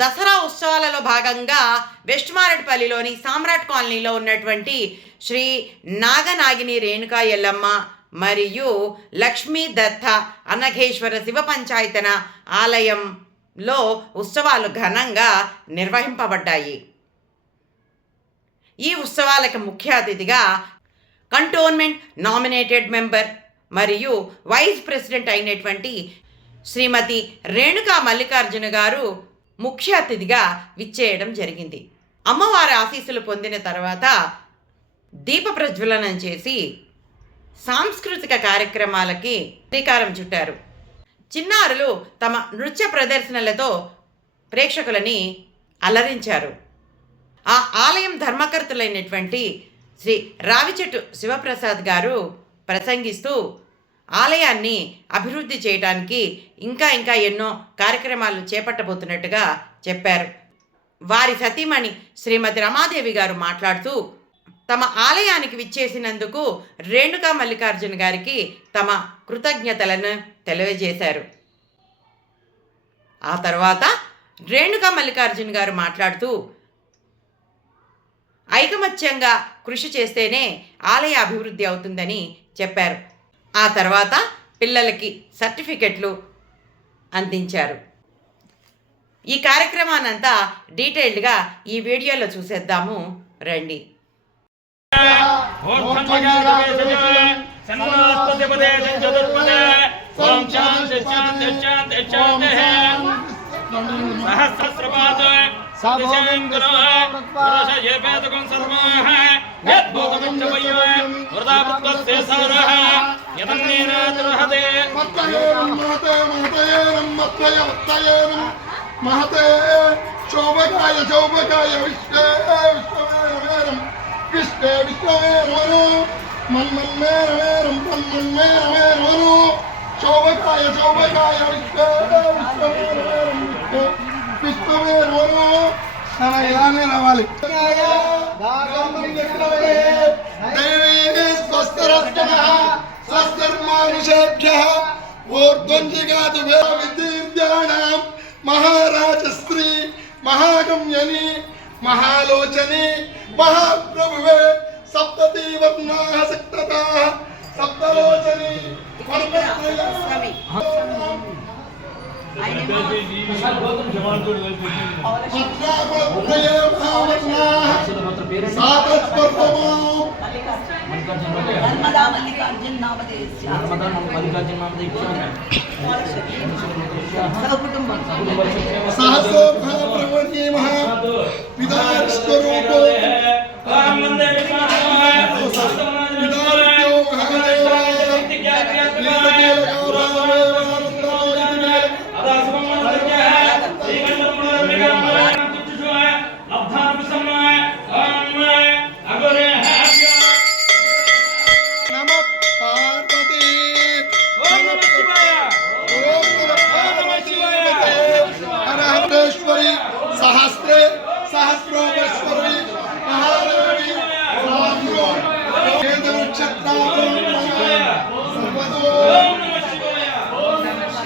దసరా ఉత్సవాలలో భాగంగా వెస్ట్ మారేడుపల్లిలోని సామ్రాట్ కాలనీలో ఉన్నటువంటి శ్రీ నాగనాగిని రేణుకా ఎల్లమ్మ మరియు లక్ష్మీ దత్త అన్నఘేశ్వర శివ పంచాయతన ఆలయంలో ఉత్సవాలు ఘనంగా నిర్వహింపబడ్డాయి. ఈ ఉత్సవాలకు ముఖ్య అతిథిగా కంటోన్మెంట్ నామినేటెడ్ మెంబర్ మరియు వైస్ ప్రెసిడెంట్ అయినటువంటి శ్రీమతి రేణుకా మల్లికార్జున గారు ముఖ్య అతిథిగా విచ్చేయడం జరిగింది. అమ్మవారి ఆశీస్సులు పొందిన తర్వాత దీప ప్రజ్వలనం చేసి సాంస్కృతిక కార్యక్రమాలకి శ్రీకారం చుట్టారు. చిన్నారులు తమ నృత్య ప్రదర్శనలతో ప్రేక్షకులని అలరించారు. ఆ ఆలయం ధర్మకర్తలైనటువంటి శ్రీ రావిచెట్టు శివప్రసాద్ గారు ప్రసంగిస్తూ ఆలయాన్ని అభివృద్ధి చేయడానికి ఇంకా ఎన్నో కార్యక్రమాలు చేపట్టబోతున్నట్టుగా చెప్పారు. వారి సతీమణి శ్రీమతి రమాదేవి గారు మాట్లాడుతూ తమ ఆలయానికి విచ్చేసినందుకు రేణుకా మల్లికార్జున గారికి తమ కృతజ్ఞతలను తెలియజేశారు. ఆ తర్వాత రేణుకా మల్లికార్జున గారు మాట్లాడుతూ ఐకమత్యంగా కృషి చేస్తేనే ఆలయ అభివృద్ధి అవుతుందని చెప్పారు. ఆ తర్వాత పిల్లలకి సర్టిఫికెట్లు అందించారు. ఈ కార్యక్రమానంతా డీటెయిల్డ్గా ఈ వీడియోలో చూసేద్దాము రండి. महते शोभकाय शोभकाय विश्वे विश्वमेरमेरं विश्वे विश्वमेरमनु मन्मन्मेरमेरं तन्मन्मेरमेरमनु शोभकाय शोभकाय विश्वे विश्वमेरमेरं विश्वे विश्वमेरमनु sana ilane ravali देवी स्वस्तिरस्तनः स्वस्तिर्मानुषेभ्यः ऊर्ध्वञ्जिगातु विदीर्याणां महाराज श्री महागम्यनी महालोचनी महाप्रभुवे सप्तती वर्णाः सक्तताः सप्तलोचनी सहसो महाप्रवणी महाविदारिष्टरूपो सहस्रे सहस्रोमेश्वरी महादेवी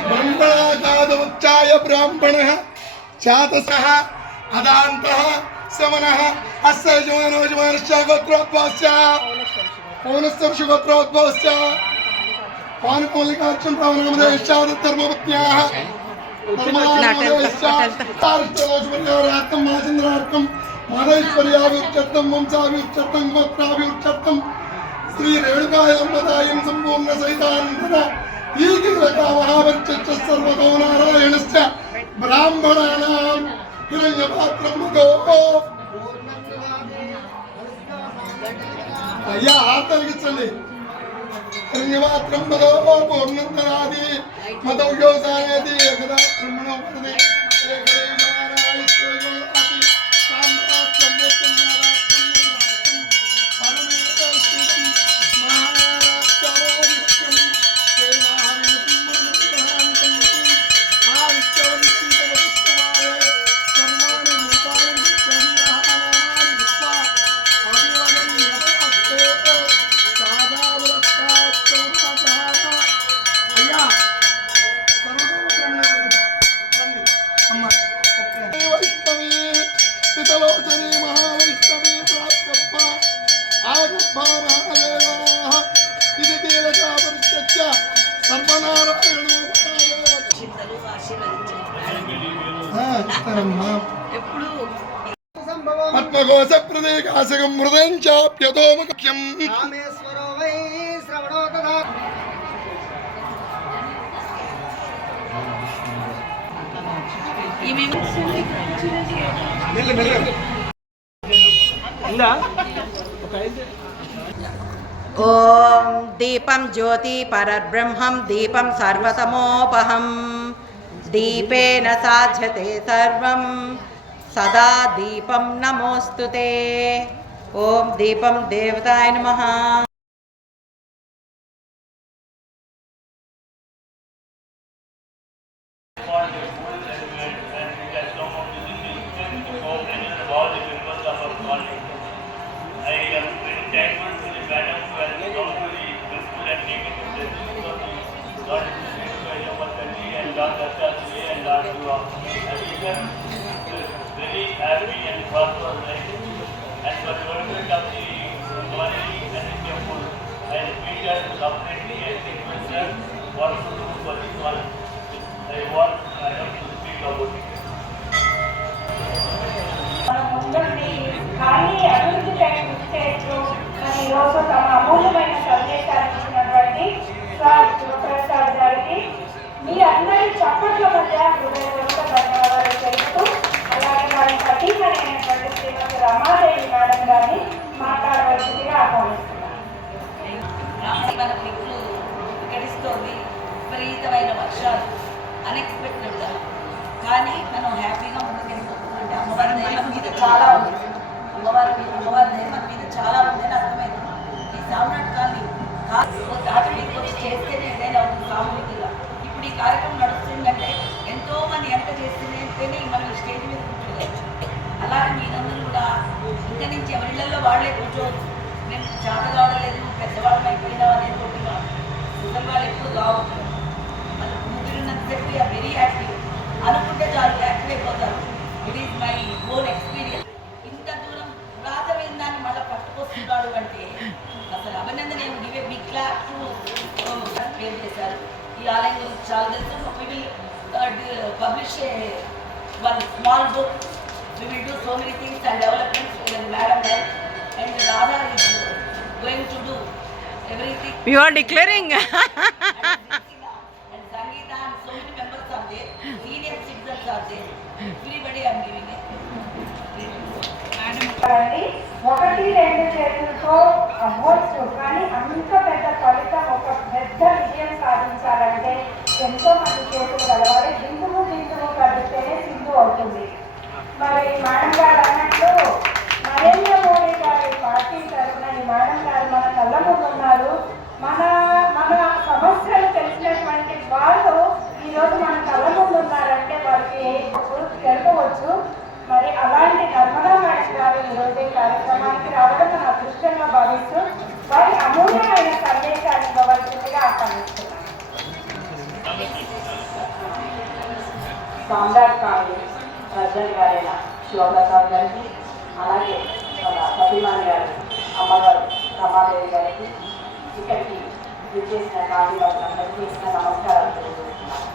ब्रह्मणादादमुच्चाय ब्राह्मणः चातसः अदान्तः समनः अस्य यजमानश्च गोत्रोद्भवश्च पौनस्य गोत्रोद्भवश्च पानकोलिकार्चन प्रवनामदेश्च धर्मपत्न्याः माधेश्वर्याभिवृत्यर्थं वंशाभिवृत्यर्थं गोत्राभिवृत्यर्थं श्री रेणुकायम्बदायं संपूर्ण सहितानंदन ईगिलका महावर्चश्च सर्वतो नारायणश्च ब्राह्मणानां हिरण्यपात्रं मदो अय्या हातलिगिंचंడి हिरण्यपात्रं मदो पूर्णंतरादि मदव्योसानेति एकदा ब्रह्मणो वदति కమలోచనీ మహావైష్ణవీ ప్రాప్తప్ప ఆగర్భా మహాదేవాః ఇది కీలకా పరిత్యజ్య సర్వనారాయణో మహాదేవः. పద్మకోశ ప్రదేకాశకం హృదయం చాప్యతోముఖ్యం రామేశ్వరో వై శ్రవణో తదా ఓం దీపం జ్యోతి పరబ్రహ్మం దీపం సర్వతమోపహం దీపేన సాధ్యతే సర్వం సదా దీపం నమోస్తుతే. ఓం దీపం దేవతాయ నమః. Very happy and prosperous life, and for the development of the community and the temple, I repeat that completely and sequential what to do for this one. I have to speak about it. ముందుండి కానీ అభివృద్ధి చేస్తూ మరి ఈరోజు తమ అమూల్యమైన సందేశాలు ఇచ్చినటువంటి సార్ శివప్రసాద్ గారికి మీ అందరి చప్పట్ల మధ్య హృదయపూర్వక ధన్యవాదాలు తెలుపుతూ అలాగే వారి సతీమణైనటువంటి శ్రీమతి రమాదేవి మేడం గారిని మాట్లాడవలసిందిగా ఆహ్వానిస్తున్నాను. మనకు ఇప్పుడు గడిస్తోంది విపరీతమైన వర్షాలు అన్ఎక్స్పెక్టెడ్గా, కానీ మనం హ్యాపీగా ముందుకెళ్ళిపోతున్నాం. అంటే అమ్మవారి దయ మన మీద చాలా ఉంది, అమ్మవారి దయ మన మీద చాలా ఉందని అర్థమైంది. ఈ సామ్రాట్కాన్ని దాటడానికి వచ్చి చేస్తేనే ఏదైనా అవుతుంది సామూహికంగా. ఇప్పుడు ఈ కార్యక్రమం నడుస్తుందంటే ఎంతో మంది వెనక చేస్తేనే మనం ఈ స్టేజ్ మీద కూర్చోవచ్చు. అలాగే మీరందరూ కూడా ఇంక నుంచి ఎవరిళ్ళల్లో వాళ్ళే కూర్చోవచ్చు. నేను చేత కావడలేదు, పెద్దవాళ్ళం అయిపోయినా అనేది కొట్టిగా ముసలి వాళ్ళు ఎప్పుడు కావచ్చు. వాళ్ళు ముగ్గురున్నంతసేపు వెరీ యాక్టివ్ అనుకుంటే చాలు యాక్టివ్ అయిపోతారు. It is my own experience. ఇంత దూరం పురాతనమైన దాన్ని మళ్ళీ పట్టుకొస్తున్నాడు అంటే అసలు అభినందన ఏమి ఇవే బిగ్ క్లాప్ క్రియేట్ చేశారు. ఈ ఆలయం గురించి చాలా తెలుసు. We will publish one small book. We will do so many things and developments with Madam Nell, and Radha is going to do everything. You are declaring. And Sangeeta and so many members are there. Senior citizens are there. Everybody I am giving it. ఒకటి రెండు చేతులతో అవ్వచ్చు, కానీ అంత పెద్ద ఫలితం ఒక పెద్ద విజయం సాధించాలంటే ఎంతో మంది చేతులు కలవాలి. బిందువు కలిస్తేనే సింధు అవుతుంది. మరి మేడం గారు అన్నట్లు నరేంద్ర మోడీ గారి పార్టీ తరఫున ఈ మేడం గారు మన కళ్ళ ముందు ఉన్నారు. మన సమస్యలు తెలిసినటువంటి వాళ్ళు ఈరోజు మన కళ్ళ ముందు ఉన్నారంటే వారికి తెలుపవచ్చు. మరి అలాంటి నర్మదా మేడం గారు ఈరోజు ఈ కార్యక్రమానికి రావడం మన అదృష్టంగా భావిస్తూ వారి అమూల్యమైన సందేశాన్ని ఇవ్వవలసిందిగా ఆహ్వానిస్తున్నాను. సామ్రాట్ కాంగ్రెస్ ప్రెసిడెంట్ గారైన శివప్రసాద్ గారికి, అలాగే మన సతీమణి గారి అమ్మగారు రమాదేవి గారికి, ఇక్కడికి విచ్చేసిన కాళీవాసులందరికీ నమస్కారాలు తెలియజేస్తున్నాను.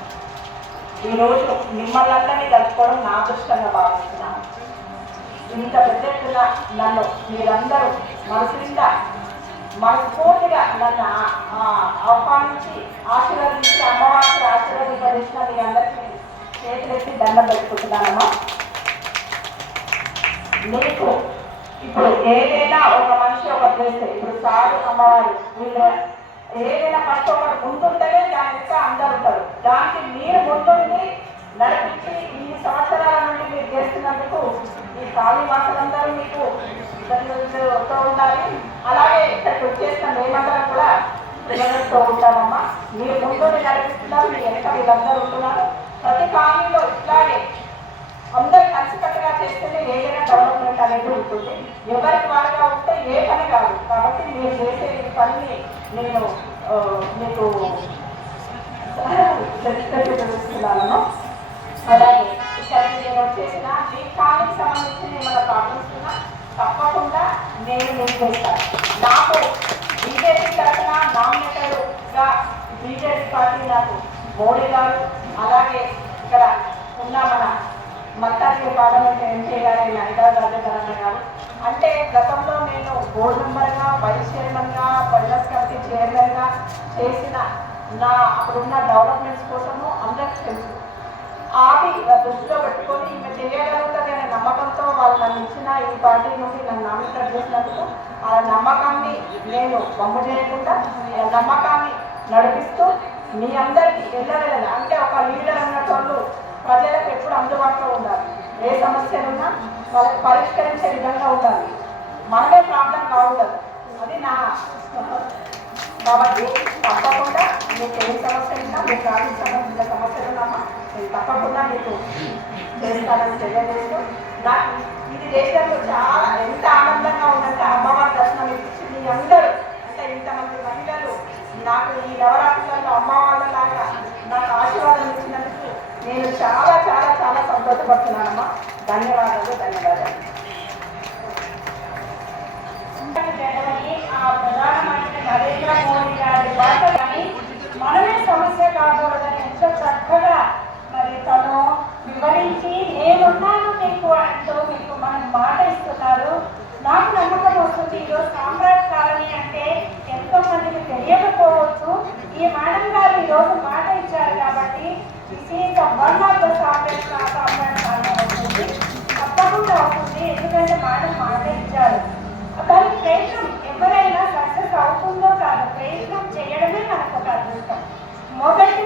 ఈరోజు మిమ్మల్ని అందరినీ కలుపుకోవడం నా అదృష్టంగా భావిస్తున్నాను. ఇంత పెద్ద ఎత్తున నన్ను మీరందరూ మనస్ఫూర్తిగా నన్ను ఆహ్వానించి ఆశీర్వదించి అమ్మవారికి ఆశీర్వదింపజేసిన మీ అందరికీ చేతులెత్తి దండం పెట్టుకుంటున్నానమ్మా. మీకు ఇప్పుడు ఏదైనా ఒక మనిషి ఒకటి చేస్తే, ఇప్పుడు సారు అమ్మవారు వీళ్ళు ఏదైనా ఫస్ట్ ఒకటి ముందుంటేనే దాని యొక్క అందరు ఉంటారు. దానికి మీరు ముందుండి నడిపించి ఈ సంవత్సరాల నుండి మీరు చేస్తున్నందుకు ఈ కాళీవాసులందరూ మీకు వస్తూ ఉండాలి. అలాగే ఇక్కడికి వచ్చేసిన మేమందరం కూడా పిల్లలతో ఉంటామమ్మా. మీరు ముందుండి నడిపిస్తున్నారు, మీ వెనక వీళ్ళందరూ ఉంటున్నారు. ప్రతి కాలనీలో ఇట్లాగే అందరూ కలిసికట్టుగా చేస్తేనే ఏదైనా డెవలప్మెంట్ అనేది ఉంటుంది. ఎవరికి వాడుగా ఉంటే ఏ పని కాదు. కాబట్టి మీరు చేసే ఈ పనిని నేను మీకు తెలుస్తున్నాను. అలాగే ఇక్కడ నేను వచ్చేసిన మీ కాలనీకి సంబంధించి మన ప్రాబ్లమ్స్ ఉన్నా తప్పకుండా నేను చేస్తాను. నాకు బీజేపీ తరఫున నామినేటెడ్గా బీజేపీ పార్టీ నాకు మోడీ గారు, అలాగే ఇక్కడ ఉన్న మన మల్కాజ్గిరి పార్లమెంట్ ఎంపీ గారైన హైదరాబాద్ గారు, అంటే గతంలో నేను బోర్డు మెంబర్గా, వైస్ చైర్మన్గా, బిజినెస్ కమిటీ చైర్మన్గా చేసిన నా అప్పుడున్న డెవలప్మెంట్స్ కోసము అందరికీ తెలుసు. అది దృష్టిలో పెట్టుకొని ఈమె చేయగలుగుతుంది అనే నమ్మకంతో వాళ్ళు నన్ను ఇచ్చిన ఈ పార్టీ నుండి నన్ను నామినేట్ చేసినందుకు ఆ నమ్మకాన్ని నేను బొమ్మ చేయకుండా నమ్మకాన్ని నడిపిస్తూ మీ అందరికీ వెళ్ళలేదు. అంటే ఒక లీడర్ అన్నట్టు ప్రజలకు ఎప్పుడు అందుబాటులో ఉండాలి, ఏ సమస్యలున్నా వాళ్ళకి పరిష్కరించే విధంగా ఉండాలి, మనమే ప్రాబ్లం కాకూడదు. అది నా కాబట్టి తప్పకుండా మీకు ఏ సమస్య ఉన్నా, మీకు ట్రాఫిక్ సంబంధించిన సమస్యలు ఉన్నామా నేను తప్పకుండా మీకు చేస్తానని తెలియజేస్తూ, నాకు ఇది దేశంలో చాలా ఎంత ఆనందంగా ఉందంటే అమ్మవారి దర్శనం ఇప్పించి మీ అందరూ అంటే ఇంతమంది మహిళలు నాకు ఈ నవరాత్రులలో అమ్మవాళ్ళలాగా నాకు ఆశీర్వాదం ఇచ్చినందుకు నేను చాలా చాలా చాలా సంతోషపడుతున్నానమ్మా. ధన్యవాదాలు. ప్రధానమంత్రి నరేంద్ర మోడీ గారి మాట కానీ మనమే సమస్య కాకూడదని ఎంతో చక్కగా మరి తను వివరించి నేనున్నాను మీకు అంటూ మీకు మనం మాట ఇస్తున్నారు. నాకు నమ్మకం వస్తుంది. ఈరోజు సామ్రాట్ కాలనీ అంటే ఎంతో మందికి తెలియకపోవచ్చు. ఈ మేడం గారు ఈరోజు మాట ఇచ్చారు కాబట్టి one of the Samrat colony అవుతుంది, తప్పకుండా అవుతుంది. ఎందుకంటే మేడం మాట ఇచ్చారు. దాని ప్రయత్నం ఎవరైనా సక్సెస్ అవుతుందో కాదు, ప్రయత్నం చేయడమే మనకు ఒక అదృష్టం. మొదటి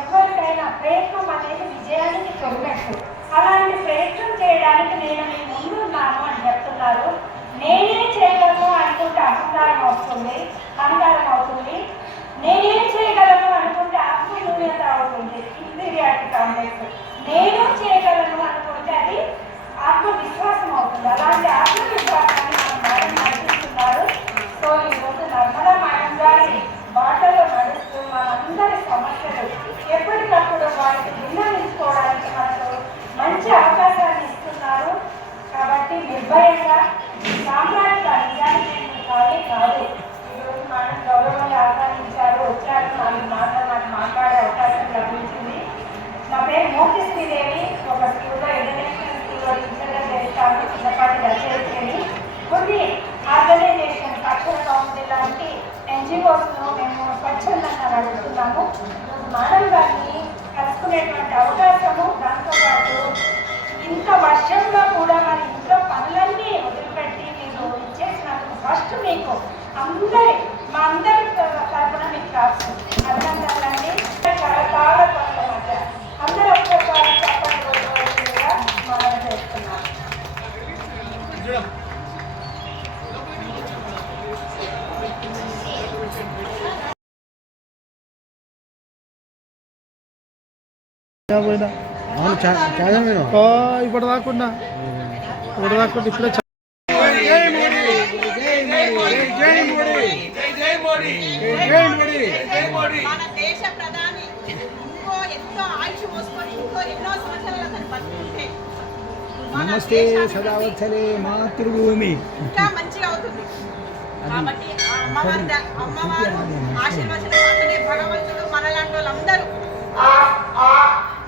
ఎవరికైనా ప్రయత్నం అనేది విజయానికి తొలిమెట్టు. అలాంటి ప్రయత్నం చేయడానికి నేను మీ ముందున్నాను అని చెప్తున్నారు. నేనే చేయగలను అనుకుంటే అహంకారం అవుతుంది, నేనేం చేయగలను అనుకుంటే ఆత్మన్యూన్యత అవుతుంది, ఇన్ఫీరియారిటీ కాంప్లెక్స్. నేను చేయగలను అనుకుంటే అది ఆత్మవిశ్వాసం అవుతుంది. అలాంటి ఆత్మవిశ్వాసాన్ని మేడం నడిపిస్తున్నారు. సో ఈరోజు నర్మదా మేడం గారి బాటలో నడుస్తూ మనందరి సమస్యలు ఎప్పటికప్పుడు వారికి విన్నవించుకోవడానికి మనకు మంచి అవకాశాన్ని ఇస్తున్నారు. కాబట్టి నిర్భయంగా సామ్రాట్గా నిజానికి కాదు. ఈరోజు మేడం గౌరవంగా ఆహ్వానించారు, వచ్చారు, నాకు మాట్లాడే అవకాశం లభించింది. నా పేరు మూర్తి శ్రీదేవి. ఒక స్కూల్లో ఇంటర్నేషనల్ స్కూల్లో టీచర్గా చేస్తాను. చిన్నపాటి రచయితని. కొన్ని ఆర్గనైజేషన్ అక్షర కౌన్సిల్ లాంటి NGOస్ను మేము స్వచ్ఛందంగా నడుపుతున్నాము. మేడం గారిని కలుసుకునేటువంటి అవకాశము, దాంతోపాటు ఇంత వర్షంలో కూడా మరి ఇంట్లో పనులన్నీ వదిలిపెట్టి మీరు ఇచ్చేసినందుకు ఫస్ట్ మీకు మా అందరి తరఫున మీకు అభినందనలండి. రకరకాల పనుల మధ్య అందరూ ఒక్కసారి తప్పనిగా మనం చేస్తున్నాం. ఇప్పుడు రాకుండా ఇప్పుడే మన దేశ ప్రధాని ఇంకో ఎంతో ఆయుష్ మోసుకొని ఇంకో ఎన్నో సంవత్సరాలు అతను బతుకుంటే నమస్తే సదావత్సలే మాతృభూమి ఇంకా మంచిగా అవుతుంది. కాబట్టి అమ్మవారు ఆశీర్వచనం అతనే భగవంతుడు. మనలాంటి వాళ్ళందరూ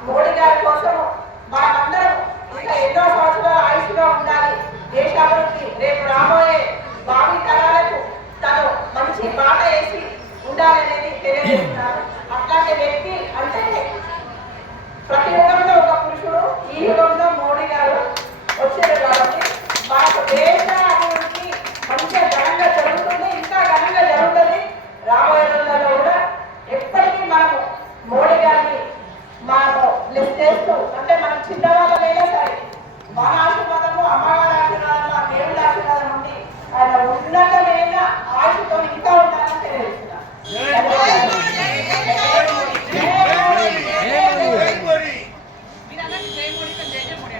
మోడీ గారి కోసం మనమందరం ఇంకా ఎన్నో సంవత్సరాల ఆయుష్గా ఉండాలి. దేశాభివృద్ధి రేపు రాబోయే భావి తరాలకు తను మంచి బాట వేసి ఉండాలనేది తెలియజేస్తున్నారు. అట్లాంటి వ్యక్తి అంటే ప్రతి యుగంలో ఒక పురుషుడు, ఈ యుగంలో మోడీ గారు వచ్చారు. కాబట్టి మనకు దేశ అభివృద్ధి మంచిగా ఘనంగా జరుగుతుంది, ఇంకా ఘనంగా జరుగుతుంది. రాబోయే రోజుల్లో కూడా ఎప్పటికీ మనము మోడీ గారిని మనం లిస్ట్ చేస్తూ, అంటే మనం చిన్నవాళ్ళైనా సరే మన ఆశీర్వాదము, అమ్మగారి ఆశీర్వాదము, ఆ దేవుడి ఆశీర్వాదం ఉంది. ఆయన ఉన్నతమైన ఆయుషతో ఇంకా ఉండాలని తెలియజేస్తున్నారు. మీరందరికీ జై మోడీ, జై మోడీ.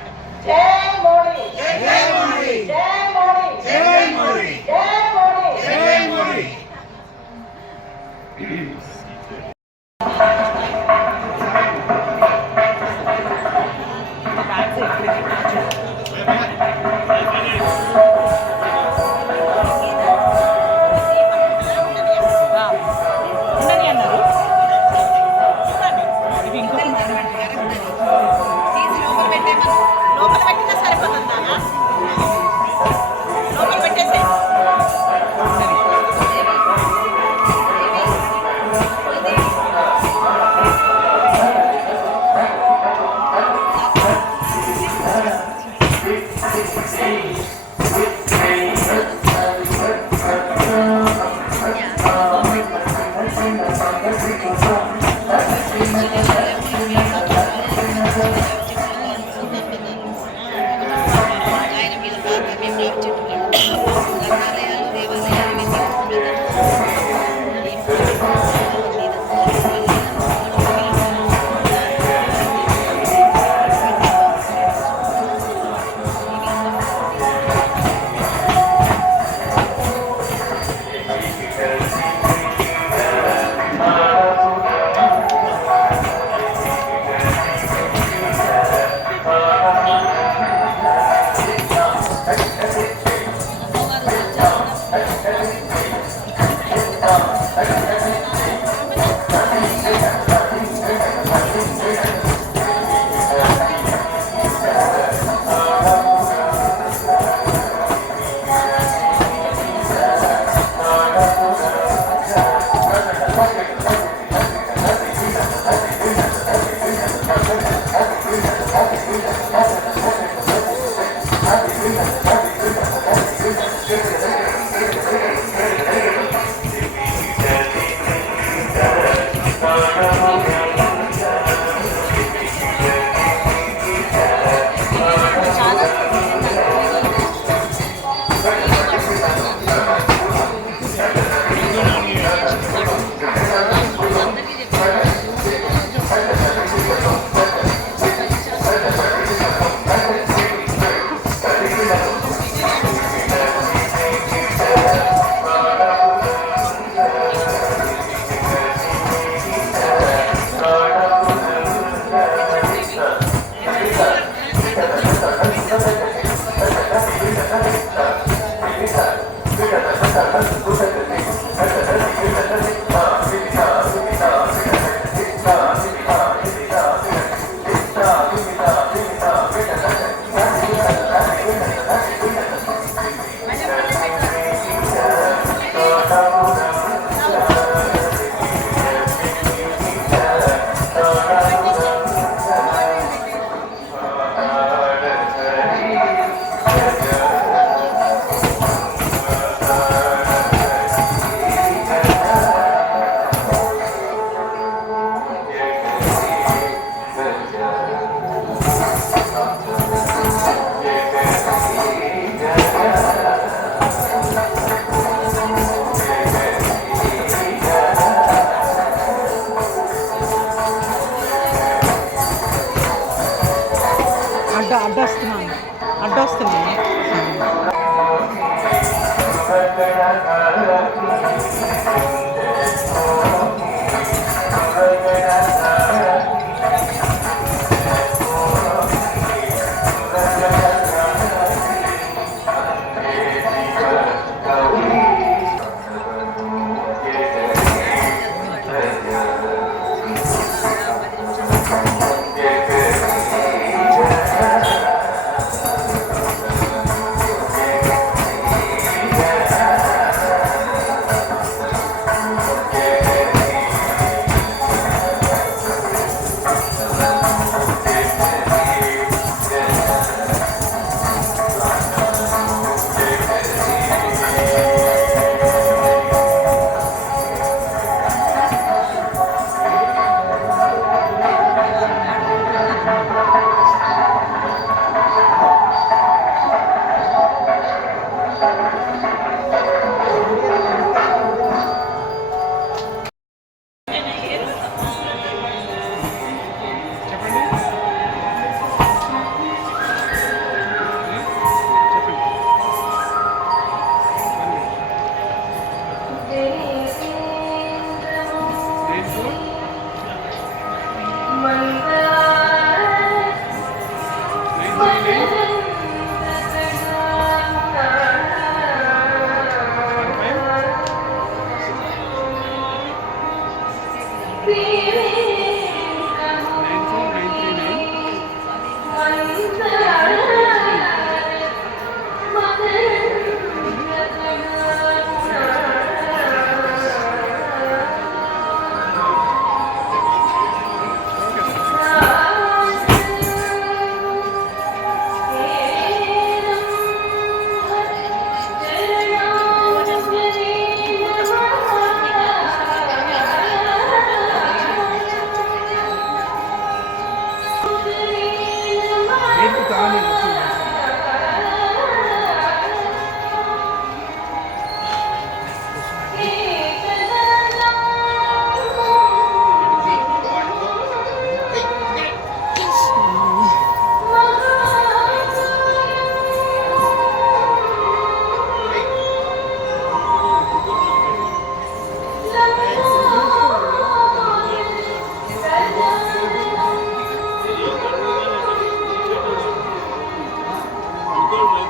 అడ్డొస్తున్నాను.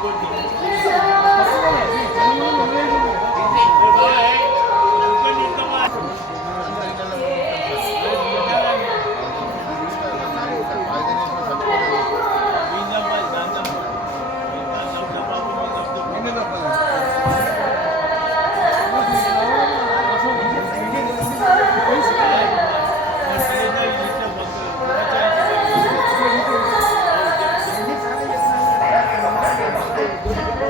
Thank you.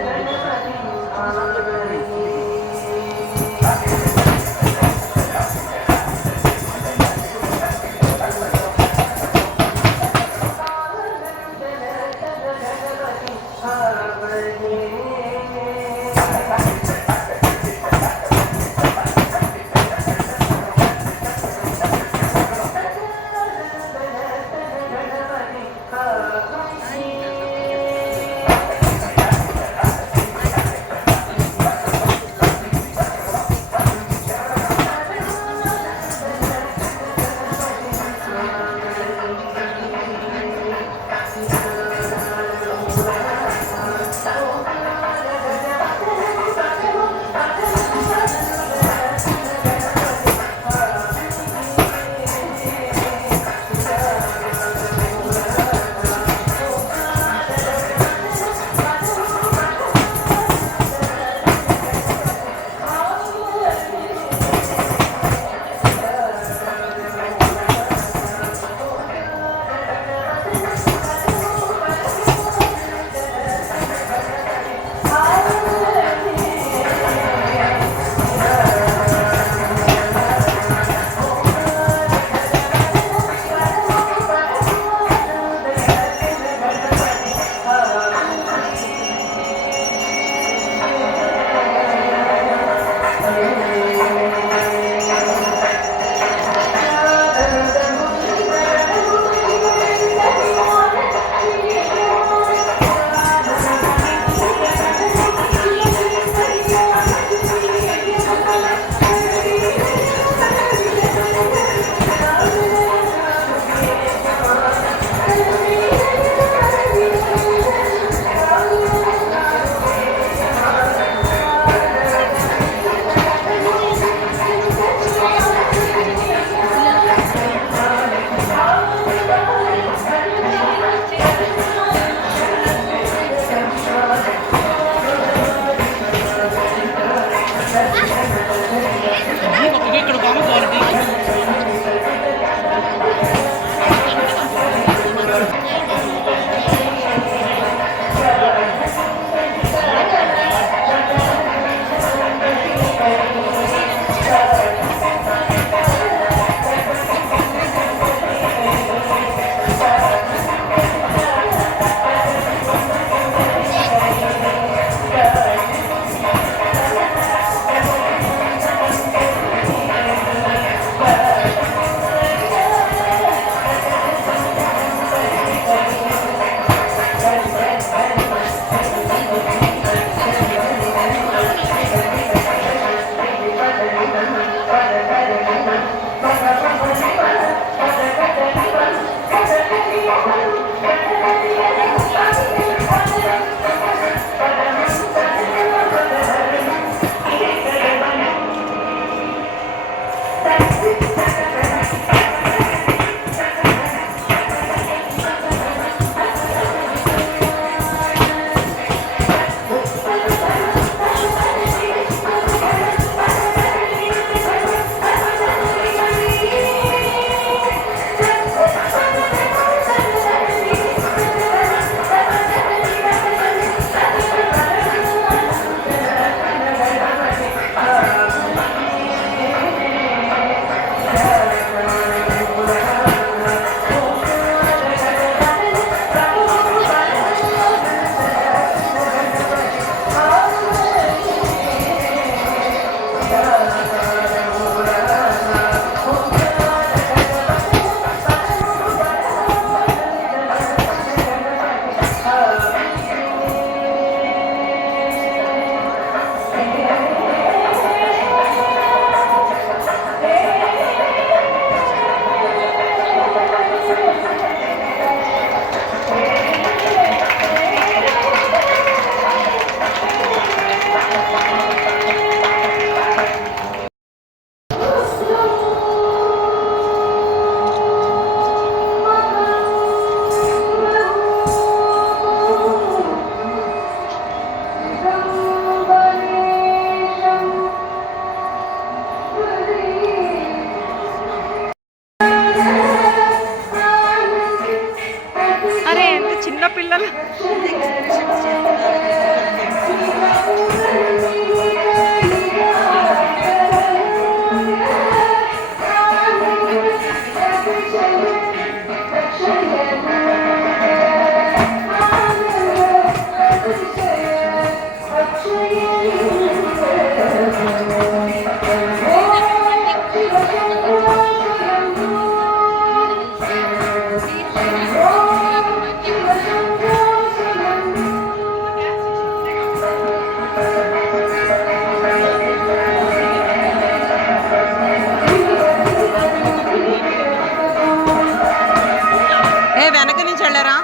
ఏ వెనక నుంచి వెళ్ళరా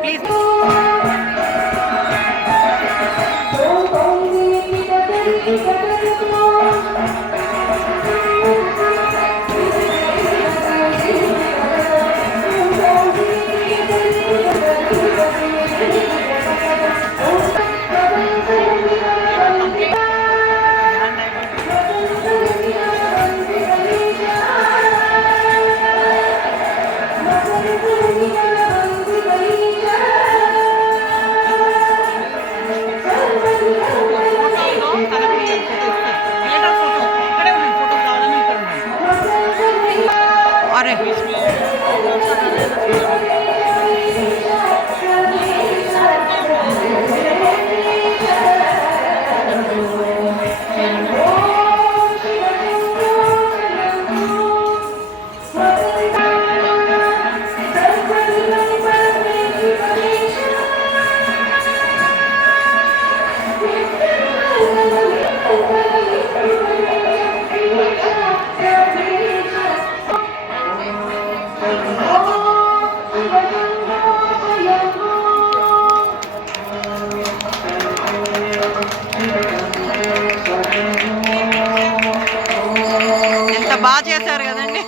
ప్లీజ్. అరే ఎంత బాగా చేశారు కదండి.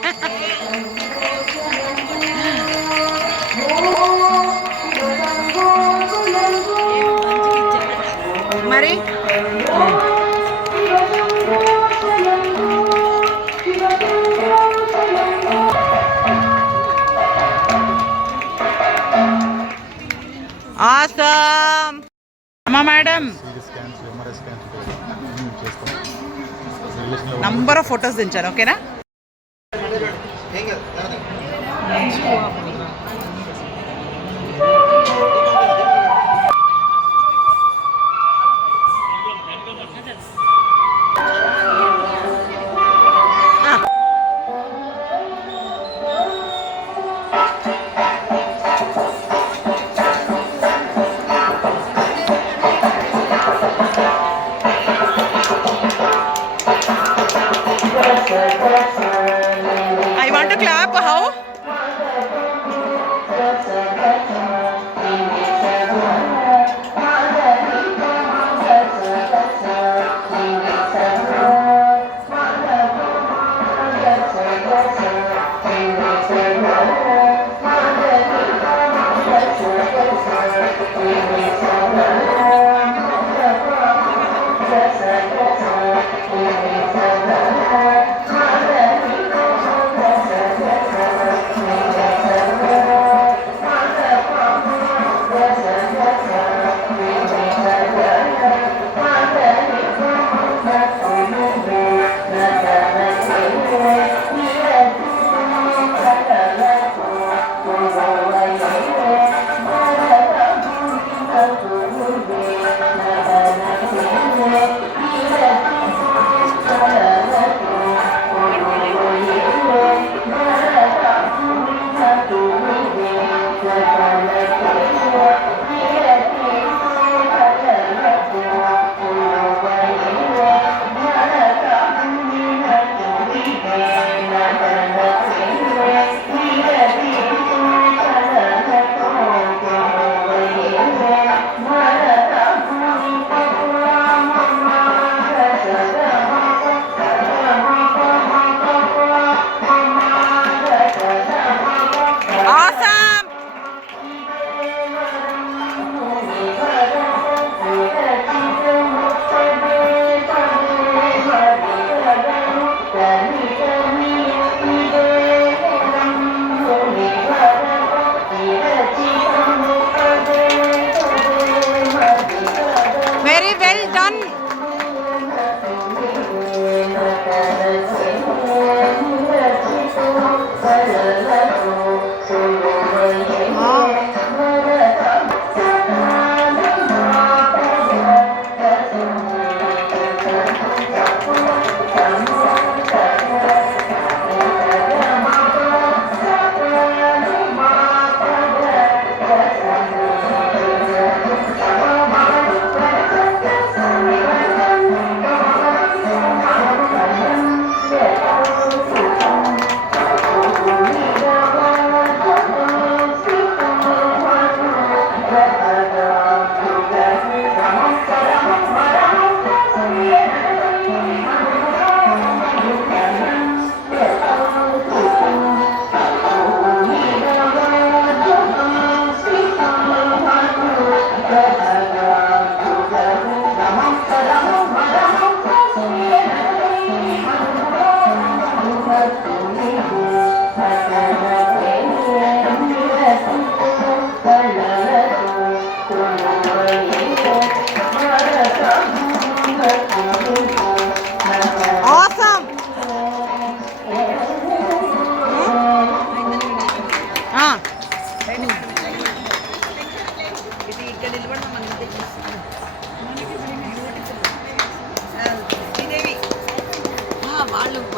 మరి ఆసమ్ అమ్మా మేడం నంబర్ ఆఫ్ ఫొటోస్ దించాను. ఓకేనా? I want to clap. How?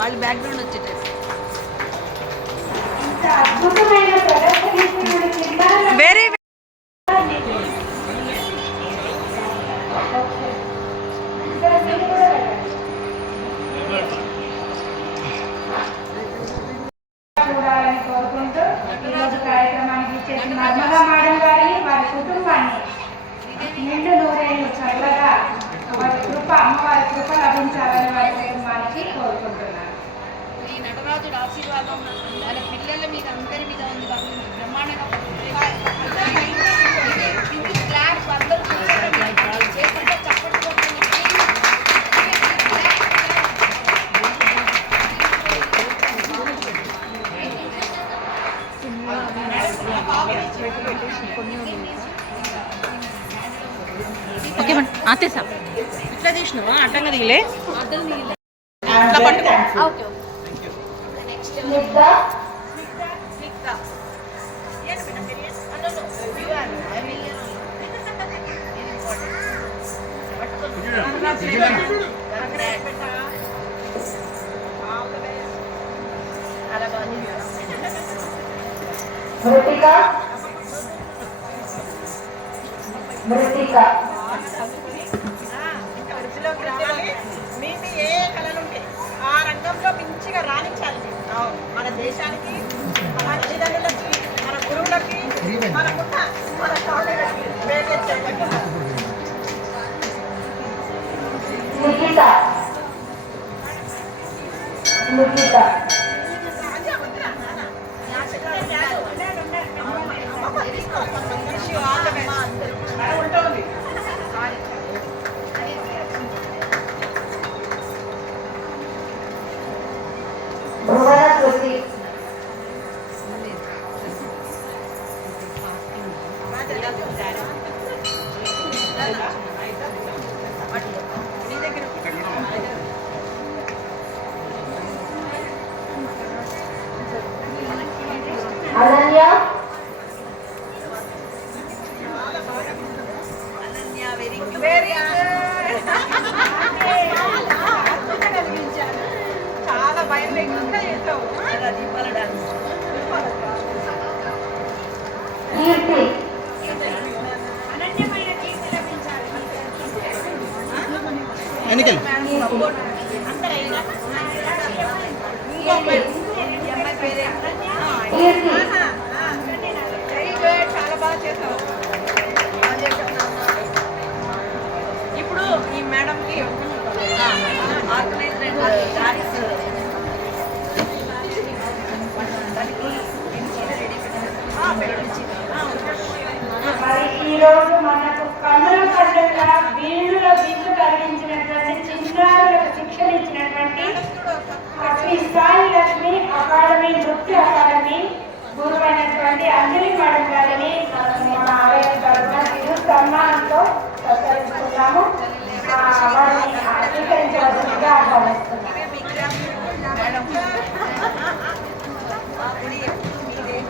వాళ్ళ బ్యాక్గ్రౌండ్ వచ్చేటట్టు. ఇంత అద్భుతమైన ప్రదర్శన చిన్నారుల వెరీ చూడాలని కోరుకుంటూ ఈరోజు కార్యక్రమానికి ఇచ్చేసిన నర్మదా మేడం గారిని వారి కుటుంబాన్ని నిండు నూరేళ్ళు చల్లగా వారి కృప అమ్మవారి కృప లభించాలని వారి కుటుంబానికి కోరుకుంటున్నాను. ఈ నటరాజుడు ఆశీర్వాదం మన పిల్లల మీద అందరి మీద ఉంది కాబట్టి బ్రహ్మాండంగా ఓకే మేడం ఆతేసా ఇట్లా తీసినావా అడ్డంగా దిగలే మృతిక మీకు ఏ కళలు ఉంటాయి ఆ రంగంలో మంచిగా రాణించాలి. మన దేశానికి, మన తల్లిదండ్రులకి, మన గురువులకి, మనకున్న మన కాలేజీలకి పేరు తెచ్చేటట్టు. నిఖిత నిఖిత భువన కృతి అనన్య చాలా భయం లేకుండా చేస్తావు. కీర్తి కీర్తి చాలా బాగా చేస్తావు. ఇప్పుడు ఈ మేడంకి మరి ఈ రోజు మనకు కన్నుల పండుగ వీణుల విందు కలిగించినటువంటి చిన్నారులకు శిక్షణ ఇచ్చినటువంటి శ్రీ సాయి లక్ష్మి అకాడమీ నృత్య అకాడమీ గురువైనటువంటి అంజలి మేడం గారిని మన ఆలయం తరఫున తిరు సన్మానంతో సత్కరిస్తున్నాము. వారిని స్వీకరించవలసిందిగా ఆహ్వానిస్తున్నాము.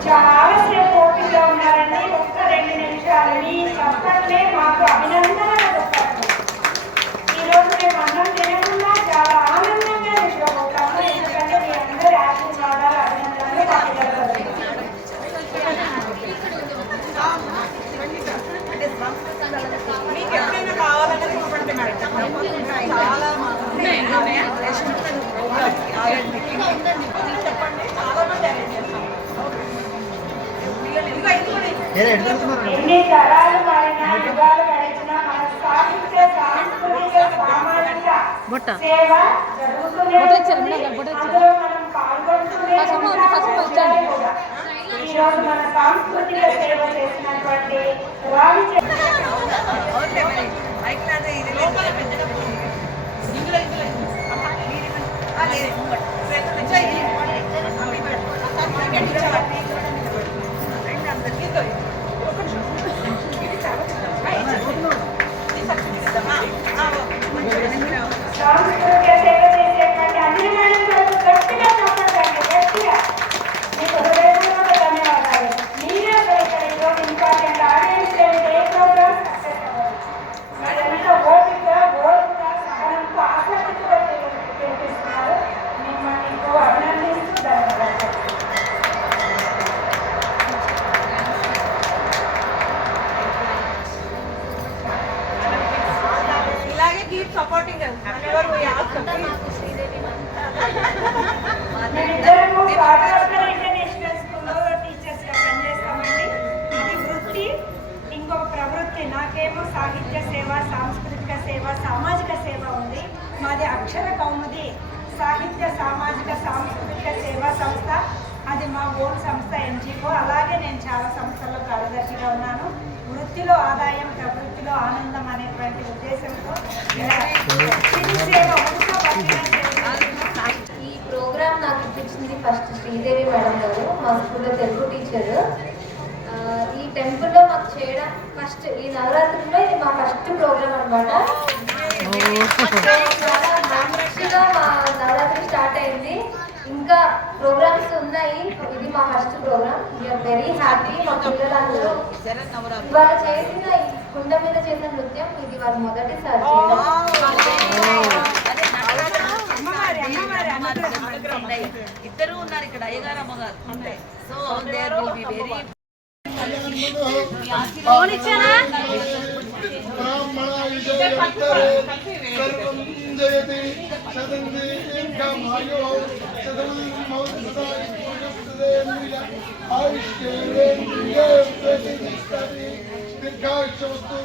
చాలాసేపు ఓపికగా ఉన్నారండి. ఒక్క 2 నిమిషాలు మీ సప్పట్లే మాకు అభినందనలు చెప్పండి. ఈరోజు మేము అన్నం తినకుండా చాలా ఆనందంగా నిద్రపోతాము. ఎందుకంటే మీ అందరి ఆశీర్వాదాలు అభినందనలు మాకు జరుగుతుంది. మీకు ఎప్పుడైనా కావాలని చెప్పండి మేడం. చాలా చెప్పండి, చాలా మంది అరేంజ్ చేస్తాం. ఎన్ని తరాలు మారినా యుగాలు గడిచినా మన సాహిత్య సాంస్కృతిక సామాజిక సేవ జరుగుతూనే ఉంటుంది. అందులో మనం పాల్గొంటూనే ఉంటాము. ఈరోజు మన సాంస్కృతిక సేవ చేసినటువంటి రావి సాంస్కృతిక సేవ చేసేటువంటి అన్ని మేడం గట్టిగా చెప్పండి. గట్టిగా మీకు హృదయపూర్వక ధన్యవాదాలు. మీరే ఈరోజు ఇంపార్టెంట్ ఆడియన్స్ ఏ ప్రోగ్రామ్ సక్సెస్ అవ్వాలి. సపోర్టింగ్ మేమిద్దరము సాగర్ ఇంటర్నేషనల్ స్కూల్లో టీచర్స్గా పనిచేస్తామండి. అది వృత్తి, ఇంకొక ప్రవృత్తి. నాకేమో సాహిత్య సేవ, సాంస్కృతిక సేవ, సామాజిక సేవ ఉంది. మాది అక్షర కౌముది సాహిత్య సామాజిక సాంస్కృతిక సేవా సంస్థ. అది మా ఓన్ సంస్థ, ఎన్జిఓ. అలాగే నేను చాలా సంస్థల్లో కార్యదర్శిగా ఉన్నాను. వృత్తిలో ఆదాయం, ప్రవృత్తిలో ఆనందం అనేటువంటి ఉద్దేశంతో ఈ ప్రోగ్రామ్ నాకు ఇప్పించింది ఫస్ట్ శ్రీదేవి మేడం గారు, మా స్కూల్లో తెలుగు టీచర్. ఈ టెంపుల్లో మాకు చేయడం ఫస్ట్ ఈ నవరాత్రిలో ఇది మా ఫస్ట్ ప్రోగ్రామ్ అనమాట. చాలా మంచిగా మా నవరాత్రి స్టార్ట్ అయింది. ఇంకా ప్రోగ్రామ్స్ ఉన్నాయి. ఇది మా first programme. We are very happy. మా పిల్లలందరూ ఇవాళ చేసిన ఈ కుండ మీద చేసిన నృత్యం ఇది వాళ్ళ మొదటిసారి ఇద్దరు ఉన్నారు ఇక్కడ, అయ్యగారు అమ్మగారు. So there will be very బ్రాహ్మణ విజయోత్తరే సర్వం జయతి శతందేంద్రియామాయో శతమౌషధాయ ఆయుష్యేంద్రియే ప్రతిష్టతి దీర్ఘాయుష్యవస్తు